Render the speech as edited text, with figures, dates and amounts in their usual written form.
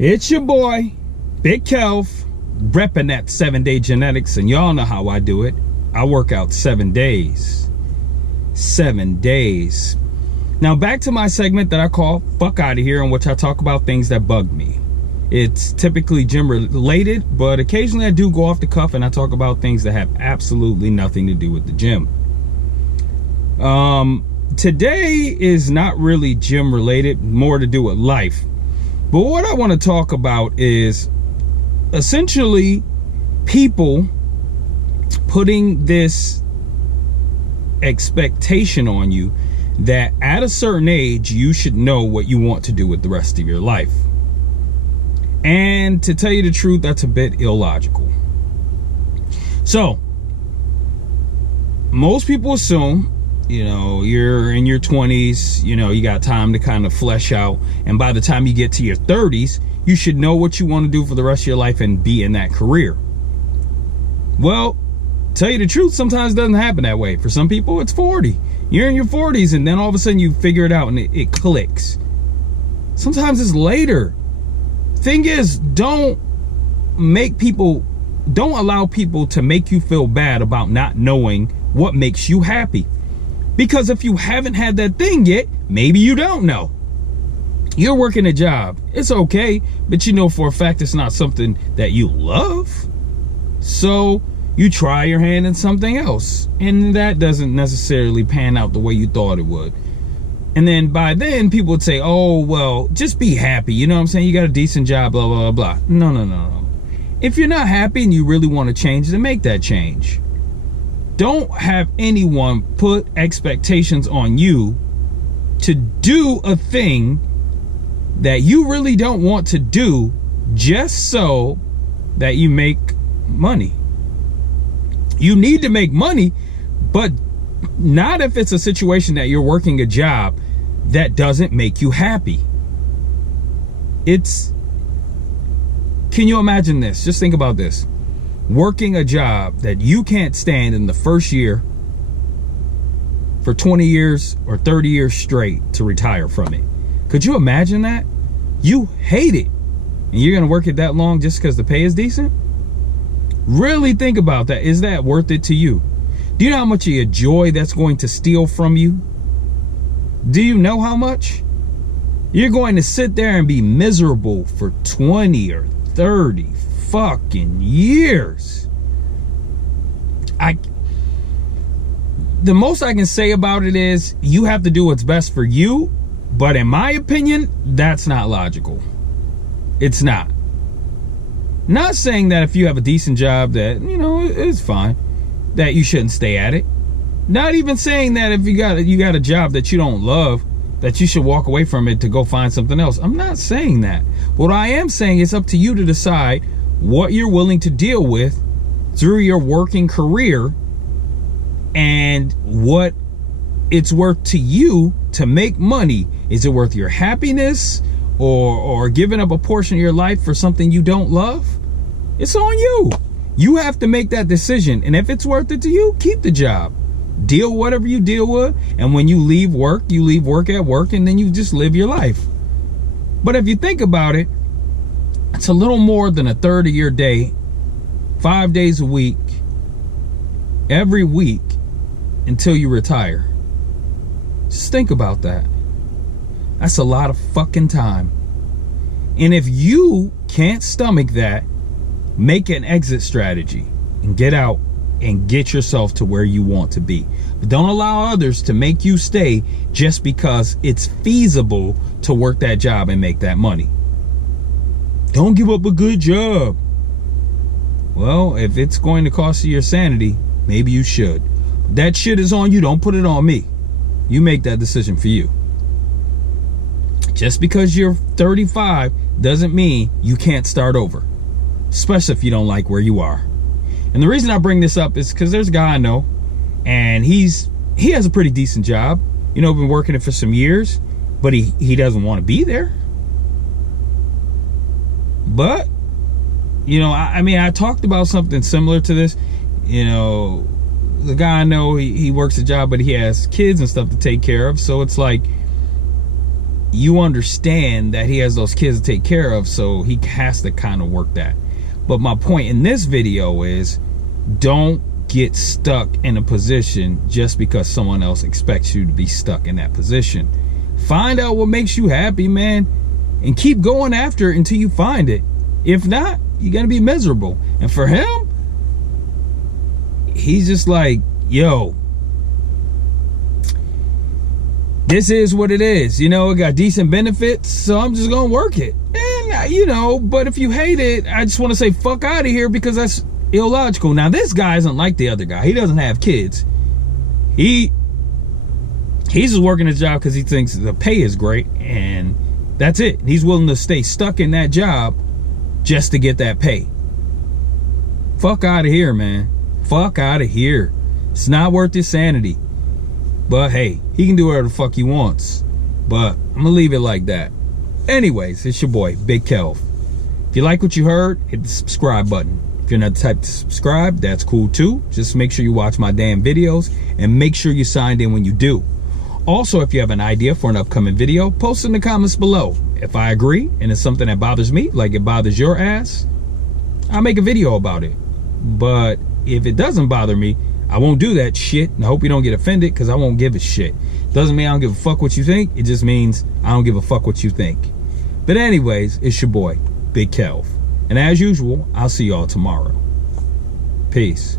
It's your boy, Big Kelv, repping that 7-day genetics, and y'all know how I do it. I work out 7 days. 7 days. Now back to my segment that I call Fuck Outta Here, in which I talk about things that bug me. It's typically gym related, but occasionally I do go off the cuff and I talk about things that have absolutely nothing to do with the gym. Today is not really gym related, more to do with life. But what I want to talk about is essentially people putting this expectation on you that at a certain age you should know what you want to do with the rest of your life. And to tell you the truth, that's a bit illogical. So most people assume, you know, you're in your 20s, you know, you got time to kind of flesh out, and by the time you get to your 30s, you should know what you want to do for the rest of your life and be in that career. Well, tell you the truth, sometimes it doesn't happen that way. For some people, it's 40. You're in your 40s, and then all of a sudden you figure it out and it clicks. Sometimes it's later. Thing is, don't allow people to make you feel bad about not knowing what makes you happy. Because if you haven't had that thing yet, maybe you don't know. You're working a job. It's okay, but you know for a fact it's not something that you love. So you try your hand in something else, and that doesn't necessarily pan out the way you thought it would. And then by then people would say, oh, well, just be happy. You know what I'm saying? You got a decent job, blah, blah, blah, blah. No. If you're not happy and you really want to change, then make that change. Don't have anyone put expectations on you to do a thing that you really don't want to do just so that you make money. You need to make money, but not if it's a situation that you're working a job that doesn't make you happy. Can you imagine this? Just think about this. Working a job that you can't stand in the first year for 20 years or 30 years straight to retire from it. Could you imagine that? You hate it, and you're going to work it that long just because the pay is decent? Really think about that. Is that worth it to you? Do you know how much of your joy that's going to steal from you? Do you know how much? You're going to sit there and be miserable for 20 or 30 fucking years. The most I can say about it is you have to do what's best for you, but in my opinion, that's not logical. It's not. Not saying that if you have a decent job that, you know, it's fine, that you shouldn't stay at it. Not even saying that if you got a job that you don't love, that you should walk away from it to go find something else. I'm not saying that. What I am saying is up to you to decide what you're willing to deal with through your working career and what it's worth to you to make money. Is it worth your happiness or giving up a portion of your life for something you don't love? It's on you. You have to make that decision. And if it's worth it to you, keep the job. Deal whatever you deal with. And when you leave work at work, and then you just live your life. But if you think about it, it's a little more than a third of your day, 5 days a week, every week until you retire. Just think about that. That's a lot of fucking time. And if you can't stomach that, make an exit strategy and get out and get yourself to where you want to be. But don't allow others to make you stay just because it's feasible to work that job and make that money. Don't give up a good job. Well, if it's going to cost you your sanity, maybe you should. That shit is on you. Don't put it on me. You make that decision for you. Just because you're 35 doesn't mean you can't start over, especially if you don't like where you are. And the reason I bring this up is because there's a guy I know, and he has a pretty decent job. You know, been working it for some years, but he doesn't want to be there. But, you know, I mean, I talked about something similar to this. You know, the guy I know, he works a job, but he has kids and stuff to take care of. So it's like, you understand that he has those kids to take care of, so he has to kind of work that. But my point in this video is, don't get stuck in a position just because someone else expects you to be stuck in that position. Find out what makes you happy, man, and keep going after it until you find it. If not, you're gonna be miserable. And for him, he's just like, yo, this is what it is. You know, it got decent benefits, so I'm just gonna work it. And, you know, but if you hate it, I just want to say fuck out of here, because that's illogical. Now, this guy isn't like the other guy. He doesn't have kids. He's just working his job because he thinks the pay is great, and that's it. He's willing to stay stuck in that job just to get that pay. Fuck out of here, man. Fuck out of here. It's not worth his sanity. But hey, he can do whatever the fuck he wants. But I'm gonna leave it like that. Anyways, it's your boy, Big Kelv. If you like what you heard, hit the subscribe button. If you're not the type to subscribe, that's cool too. Just make sure you watch my damn videos, and make sure you signed in when you do. Also, if you have an idea for an upcoming video, post in the comments below. If I agree and it's something that bothers me, like it bothers your ass, I'll make a video about it. But if it doesn't bother me, I won't do that shit. And I hope you don't get offended, because I won't give a shit. Doesn't mean I don't give a fuck what you think. It just means I don't give a fuck what you think. But anyways, it's your boy, Big Kelv. And as usual, I'll see y'all tomorrow. Peace.